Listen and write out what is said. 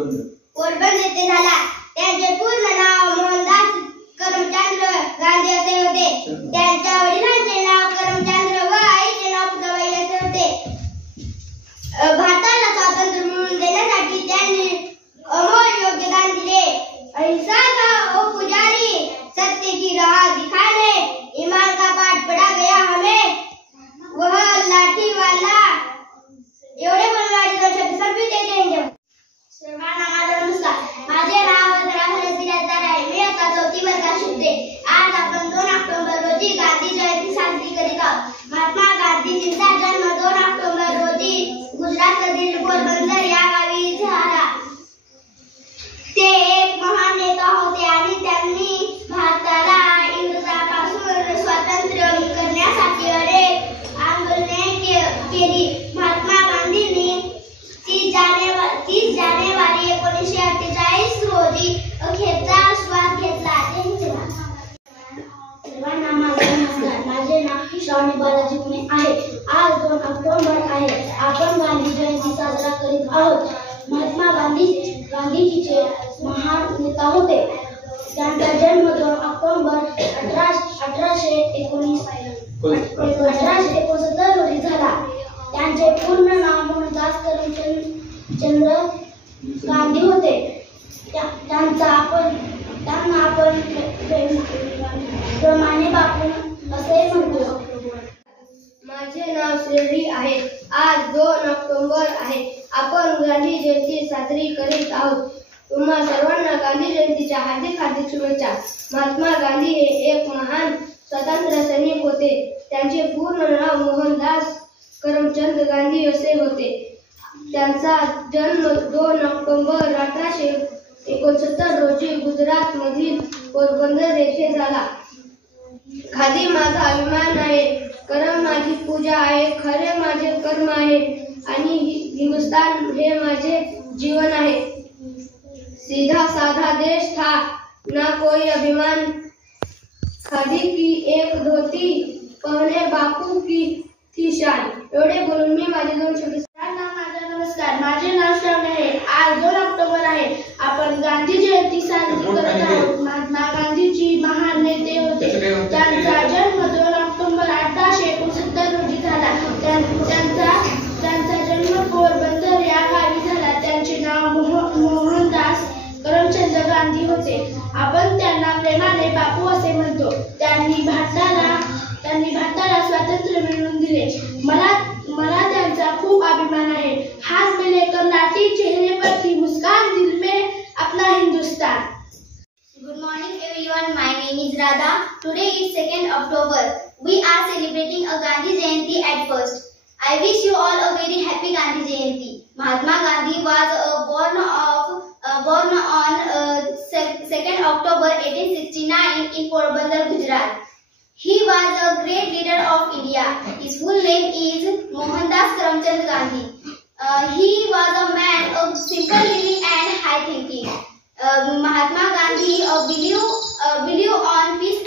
पोरबंदर येथे झाला। त्यांचे पूर्ण नाव मोहनदास करमचंद गांधी असे होते। त्यांच्या वडिलांचे नाव करमचंद व आईचे नाव पुतळाबाई असे होते। भारताला स्वातंत्र्य मिळवून देण्यासाठी त्यांनी अमोल योगदान दिले। अहिंसा का ओ पुजारी, सत्य की राह दिखाने, ईमान का पाठ पढ़ा गया हमें, वह लाठी वाला। एवढे बोलणारे दोन शब्द सभी देते हैं। सर्वांना माझा नमस्कार। माझे नाव धराधर सिराजदार आहे। मी आता 4थी वर्गात शिकते। आज आपण 2 ऑक्टोबर रोजी गांधी जयंती साजरी करीत आहोत। महात्मा गांधींचा जन्म 2 ऑक्टोबर रोजी गुजरातमधील पोरबंदर या गावी झाला। ते एक महान नेता होते आणि त्यांनी भारताला इंग्रजांपासून स्वतंत्र करण्यासाठी अनेक आंदोलने केली। महात्मा गांधींनी 30 जानेवारी 1948 रोजी अखेरचा श्वास घेतला। सर्वांना माझा नमस्कार। माझे नाव श्रावणी बालाजी पुणे आहे। आज 2 ऑक्टोबर आहे। आपण गांधी जयंती साजरा करीत आहोत। महात्मा गांधीजीचे महान नेता होते। त्यांचा जन्म 2 ऑक्टोबर 1869 रोजी झाला। त्यांचे पूर्ण नाव मोहनदास करमचंद गांधी होते। त्यांना आपण प्रमाणे बापू असे म्हणतो। माझे नाव श्रेयी आहे। आज 2 ऑक्टोबर आहे। आपण गांधी जयंती साजरी करीत आहोत। तुम्हा सर्वांना गांधी जयंतीच्या हार्दिक शुभेच्छा। महात्मा गांधी हे एक महान स्वातंत्र्य सैनिक होते। त्यांचे पूर्ण नाव मोहनदास करमचंद गांधी असे होते। त्यांचा जन्म 2 ऑक्टोबर 1869 रोजी गुजरात मधील पोरबंदर येथे झाला। खादी माझा अभिमान आहे, करम माझी पूजा आहे, खरे माझे कर्म आहे आणि हिंदुस्तान हे माझे जीवन आहे। सीधा साधा देश था, ना कोई अभिमान, खादी की एक धोती पहने बापू की थी शान। एवढे बोलून मी माझे 2 शब्द। माझा नमस्कार। माझे नाव श्रावणी आहे। आज 2 ऑक्टोबर आहे। आपण गांधी जयंती साजरी करत आहोत। महात्मा गांधीजी महान नेते होते। त्यांचा जन्म 2 ऑक्टोबर 1869 रोजी झाला। त्यांचा जन्म पोरबंदर या गावी झाला। त्यांचे नाव मोहनदास करमचंद गांधी होते। आपण त्यांना प्रेमाने बापू असे म्हणतो। त्यांनी भारताला स्वातंत्र्य मिळवून दिले। मला त्यांचा खूप अभिमान आहे। हाथ में लेकर लाठी, चेहरे पर थी मुस्कान, दिल में अपना Hindustan. Good morning everyone, my name is Radha. Today is 2nd October. We are celebrating a Gandhi Jayanti at first. I wish you all a very happy Gandhi Jayanti. Mahatma Gandhi was born on 2nd October 1869 in Porbandar, Gujarat. He was a great leader of India. His full name is Mohandas Karamchand Gandhi. He was a man of simple living and high thinking. Mahatma Gandhi believed on peace